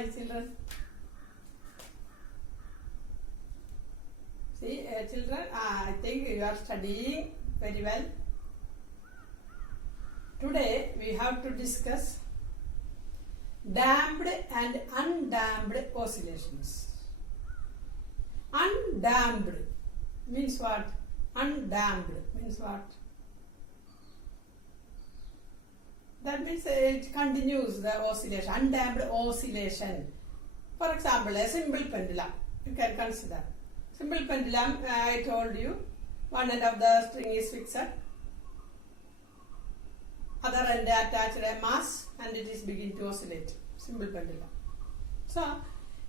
Hi children. See children, I think you are studying very well. Today we have to discuss damped and undamped oscillations. Undamped means what? Undamped means what? That means it continues the oscillation, undamped oscillation. For example, a simple pendulum, you can consider. Simple pendulum, I told you, one end of the string is fixed, other end attached a mass, and it is begin to oscillate. Simple pendulum. So,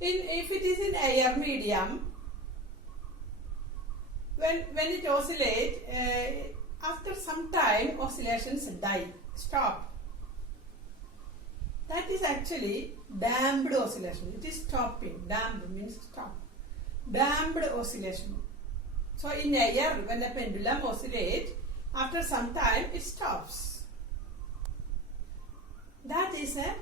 if it is in air medium, when it oscillates, after some time oscillations die, stop. That is actually damped oscillation. It is stopping. Damped means stop. Damped oscillation. So in air, when a pendulum oscillates, after some time it stops. That is a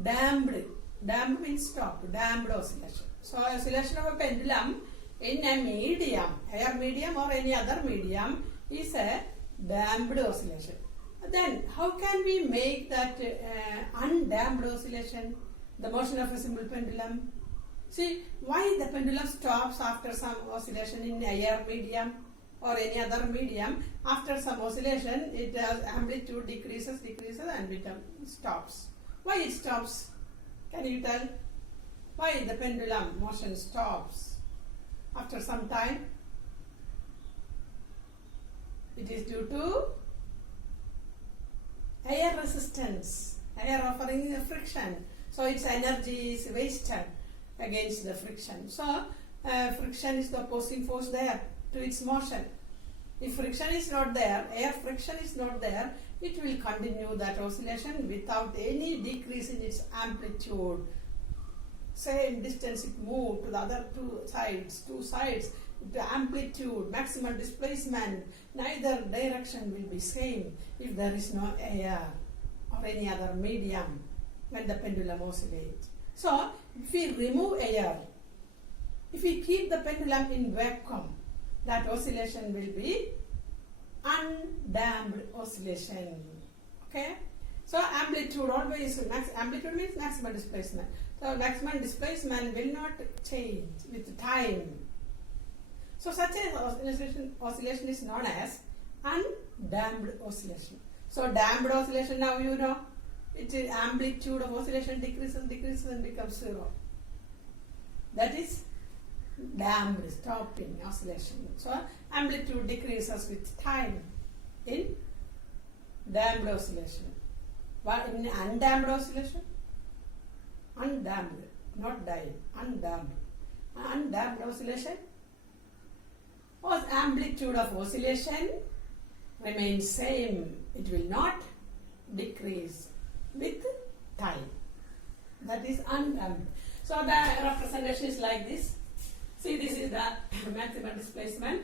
damped. Damped means stop. Damped oscillation. So oscillation of a pendulum in a medium, air medium or any other medium, is a damped oscillation. Then how can we make that undamped oscillation, the motion of a simple pendulum? See, why the pendulum stops after some oscillation in air medium or any other medium? After some oscillation, its amplitude decreases and stops. Why it stops? Can you tell? Why the pendulum motion stops after some time? It is due to air resistance, air offering friction. So its energy is wasted against the friction. So friction is the opposing force there to its motion. If friction is not there, air friction is not there, it will continue that oscillation without any decrease in its amplitude. Same distance it moves to the other two sides, the amplitude, maximum displacement, neither direction will be same if there is no air or any other medium when the pendulum oscillates. So, if we remove air, if we keep the pendulum in vacuum, that oscillation will be undamped oscillation. Okay? So, amplitude always, amplitude means maximum displacement. So, maximum displacement will not change with time. So, such an oscillation is known as undamped oscillation. So, damped oscillation, now you know, its amplitude of oscillation decreases and becomes zero. That is damped, stopping oscillation. So, amplitude decreases with time in damped oscillation. But in undamped oscillation, undamped, not dying, undamped. Undamped oscillation, was amplitude of oscillation remains same. It will not decrease with time. That is undamped. So the representation is like this. See, this is the maximum displacement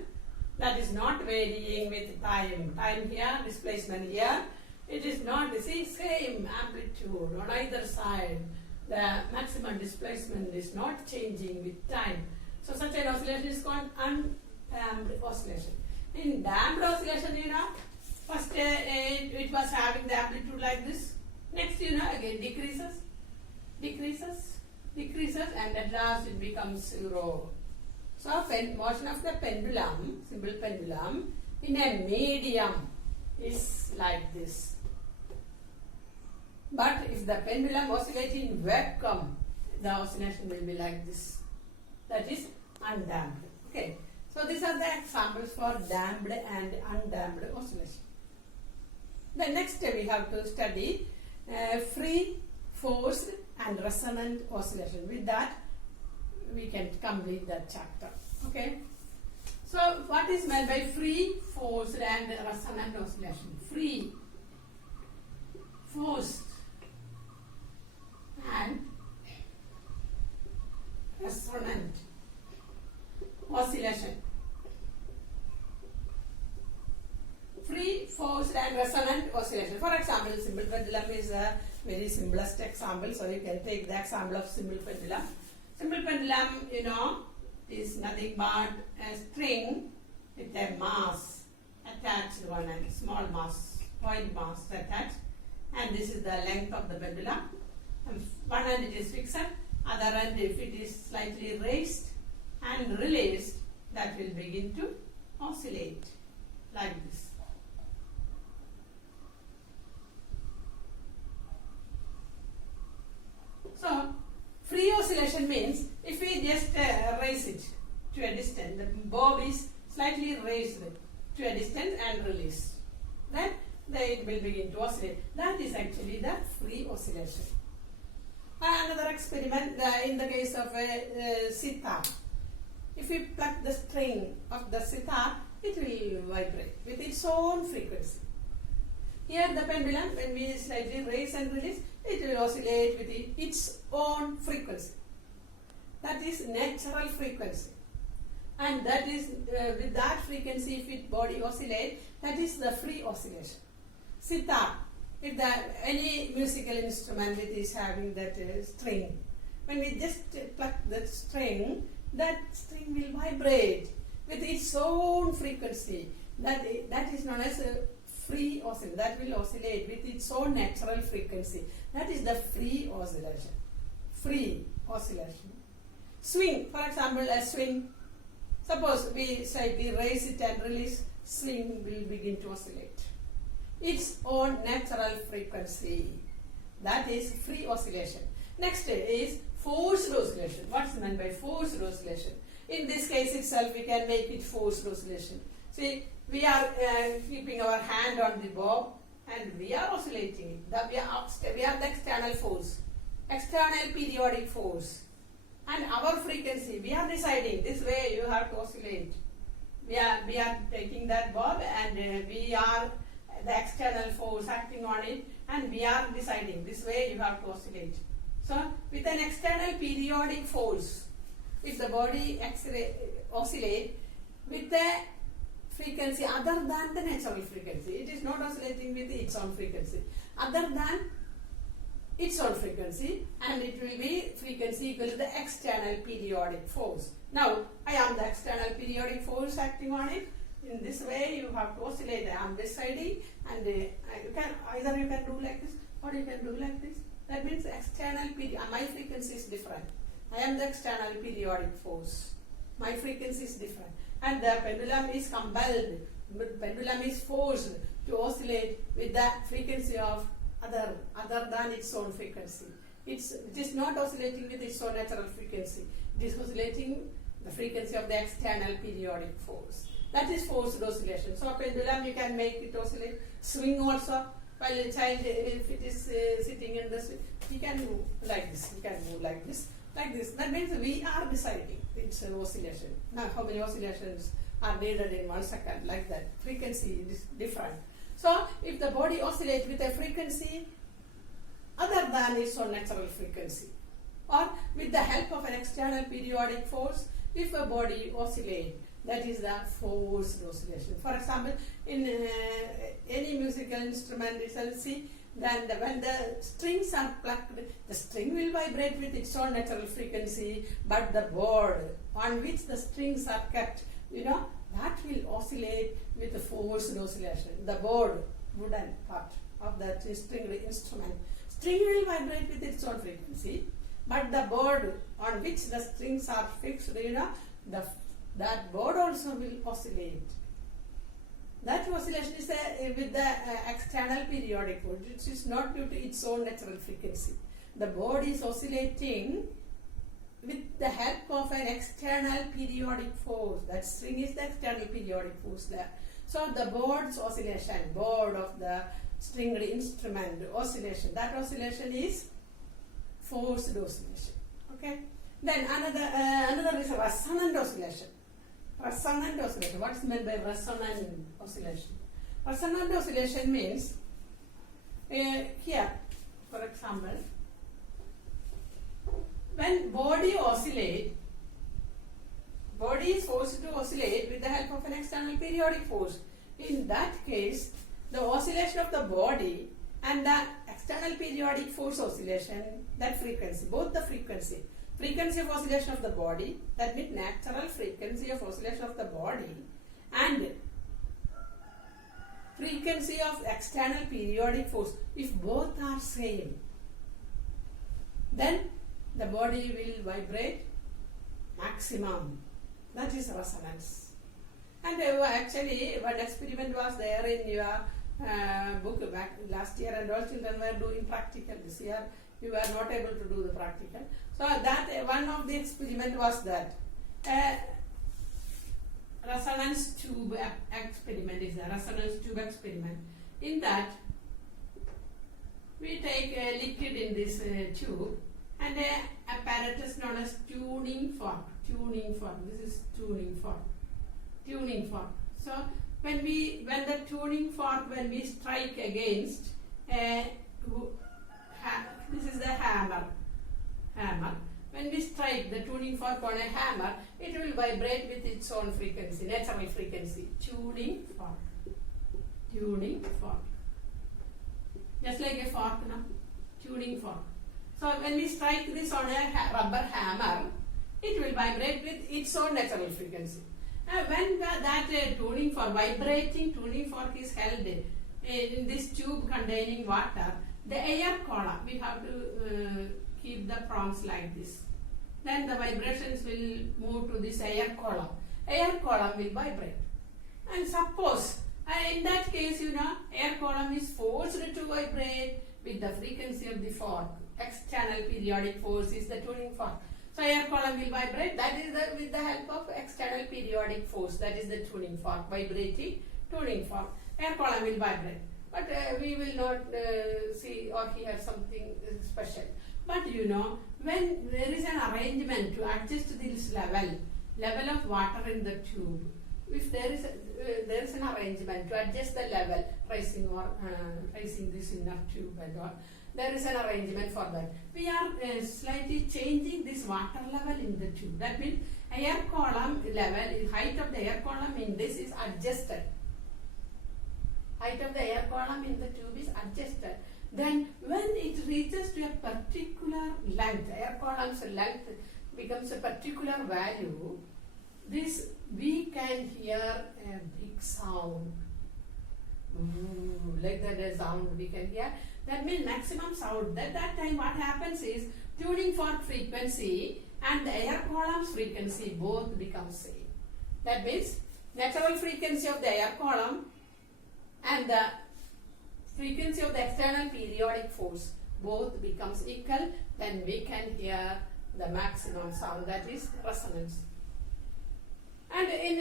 that is not varying with time. Time here, displacement here. It is not, see, same amplitude on either side. The maximum displacement is not changing with time. So such an oscillation is called undamped oscillation. In damped oscillation, you know, first it was having the amplitude like this. Next, you know, again decreases, and at last it becomes zero. So, motion of the pendulum, simple pendulum, in a medium is like this. But if the pendulum oscillates in vacuum, the oscillation will be like this. That is undamped. Okay. So these are the examples for damped and undamped oscillation. The next we have to study free, forced and resonant oscillation. With that, we can complete that chapter. Okay. So what is meant by free, forced and resonant oscillation? Free, forced and resonant oscillation. Free, forced and resonant oscillation. For example, simple pendulum is a very simplest example. So you can take the example of simple pendulum. Simple pendulum, is nothing but a string with a mass attached, one end, small mass, point mass attached, and this is the length of the pendulum. And one end it is fixed, other end if it is slightly raised and released, that will begin to oscillate like this. So, free oscillation means if we just raise it to a distance, the bob is slightly raised to a distance and released, then it will begin to oscillate. That is actually the free oscillation. Another experiment in the case of a sitar. If we pluck the string of the sitar, it will vibrate with its own frequency. Here the pendulum, when we slightly raise and release, it will oscillate with its own frequency. That is natural frequency. And that is, with that frequency, if its body oscillates, that is the free oscillation. Sitar, if any musical instrument it is having that string, when we just pluck that string will vibrate with its own frequency. That is known as a free oscillation. That will oscillate with its own natural frequency. That is the free oscillation. Free oscillation. Swing, for example, a swing. Suppose we slightly raise it and release, swing will begin to oscillate. Its own natural frequency. That is free oscillation. Next is forced oscillation. What's meant by forced oscillation? In this case itself, we can make it forced oscillation. See, we are keeping our hand on the bob and we are oscillating. We are the external force, external periodic force. And our frequency, we are deciding this way you have to oscillate. We are taking that bob and we are the external force acting on it, and we are deciding this way you have to oscillate. So with an external periodic force, if the body oscillate with a frequency other than the natural frequency, it is not oscillating with its own frequency, other than its own frequency, and it will be frequency equal to the external periodic force. Now, I am the external periodic force acting on it. In this way, you have to oscillate. I am deciding, and either you can do like this or you can do like this. That means external my frequency is different. I am the external periodic force. My frequency is different, and the pendulum is compelled. Pendulum is forced to oscillate with the frequency of other than its own frequency. It is not oscillating with its own natural frequency. It is oscillating the frequency of the external periodic force. That is forced oscillation. So a pendulum, you can make it oscillate. Swing also, while a child, if it is sitting in the swing, he can move like this. He can move like this, like this. That means we are deciding its oscillation. Now, how many oscillations are needed in 1 second? Like that. Frequency is different. So, if the body oscillates with a frequency other than its own natural frequency, or with the help of an external periodic force, if a body oscillates, that is the forced oscillation. For example, in any musical instrument, see, then when the strings are plucked, the string will vibrate with its own natural frequency, but the board on which the strings are kept, that will oscillate with the forced oscillation. The board, wooden part of that string instrument. String will vibrate with its own frequency, but the board on which the strings are fixed, that board also will oscillate. That oscillation is with the external periodic force. It is not due to its own natural frequency. The board is oscillating with the help of an external periodic force. That string is the external periodic force there. So the board's oscillation, board of the stringed instrument oscillation, that oscillation is forced oscillation. Okay. Then another is resonant oscillation. Resonant oscillation. What is meant by resonant oscillation? Resonant oscillation means here, for example, when body oscillate, body is forced to oscillate with the help of an external periodic force. In that case, the oscillation of the body and the external periodic force oscillation, that frequency, both the frequency of oscillation of the body, that means natural frequency of oscillation of the body, and frequency of external periodic force, if both are same, then the body will vibrate maximum. That is resonance. And actually one experiment was there in your book back last year, and all children were doing practical. This year you were not able to do the practical. So that one of the experiment was that resonance tube experiment is a resonance tube experiment. In that we take a liquid in this tube and a apparatus known as tuning fork. This is tuning fork. So when the tuning fork, when we strike against this is the hammer. When we strike the tuning fork on a hammer, it will vibrate with its own frequency, natural frequency. Tuning fork. Just like a fork, no? Tuning fork. So when we strike this on a rubber hammer, it will vibrate with its own natural frequency. When that vibrating tuning fork is held in this tube containing water, the air column, we have to keep the prongs like this. Then the vibrations will move to this air column. Air column will vibrate. And suppose, in that case, air column is forced to vibrate with the frequency of the fork. External periodic force is the tuning fork. So air column will vibrate. That is with the help of external periodic force. That is the tuning fork, vibrating tuning fork. Air column will vibrate. But we will not see or hear something special. But when there is an arrangement to adjust this level of water in the tube, if there is an arrangement to adjust the level, raising this inner tube and all, there is an arrangement for that. We are slightly changing this water level in the tube. That means air column level, height of the air column in this is adjusted. Height of the air column in the tube is adjusted. Then when it reaches to a particular length, air column's length becomes a particular value, this we can hear a big sound. Like that a sound we can hear. That means maximum sound. At that time what happens is tuning fork frequency and the air column's frequency both become same. That means natural frequency of the air column and the frequency of the external periodic force both becomes equal, then we can hear the maximum sound, that is resonance. And in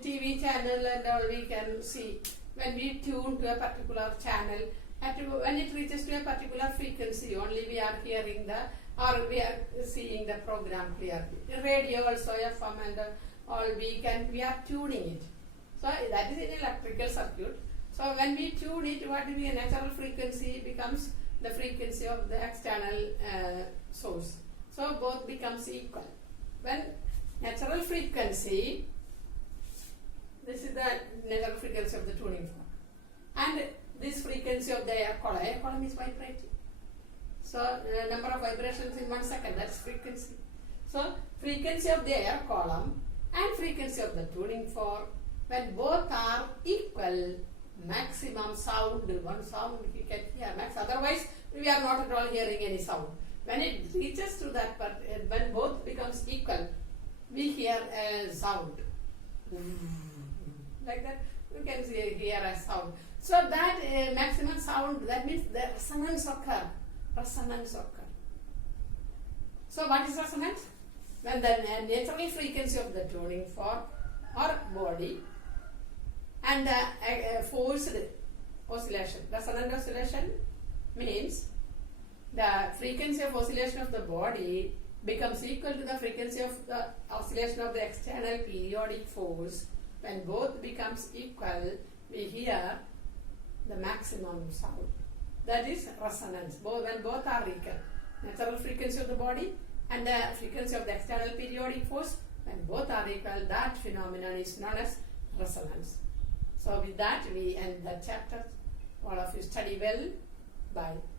TV channel and all we can see when we tune to a particular channel, when it reaches to a particular frequency only we are hearing we are seeing the program clearly. In radio also FM and all we are tuning it. So that is in electrical circuit. So when we tune it, what will be a natural frequency becomes the frequency of the external source. So both becomes equal. When natural frequency, this is the natural frequency of the tuning fork, and this frequency of the air column is vibrating. So number of vibrations in 1 second, that's frequency. So frequency of the air column and frequency of the tuning fork, when both are equal, maximum sound, one sound we can hear max, otherwise we are not at all hearing any sound. When it reaches to that part, when both becomes equal, we hear a sound. Like that, you can hear a sound. So that maximum sound, that means the resonance occur. So what is resonance? When the natural frequency of the tuning fork or body and the forced oscillation. Resonant oscillation means the frequency of oscillation of the body becomes equal to the frequency of the oscillation of the external periodic force. When both becomes equal, we hear the maximum sound. That is resonance. When both are equal, natural frequency of the body and the frequency of the external periodic force, when both are equal, that phenomenon is known as resonance. So with that we end the chapter. All of you study well. Bye.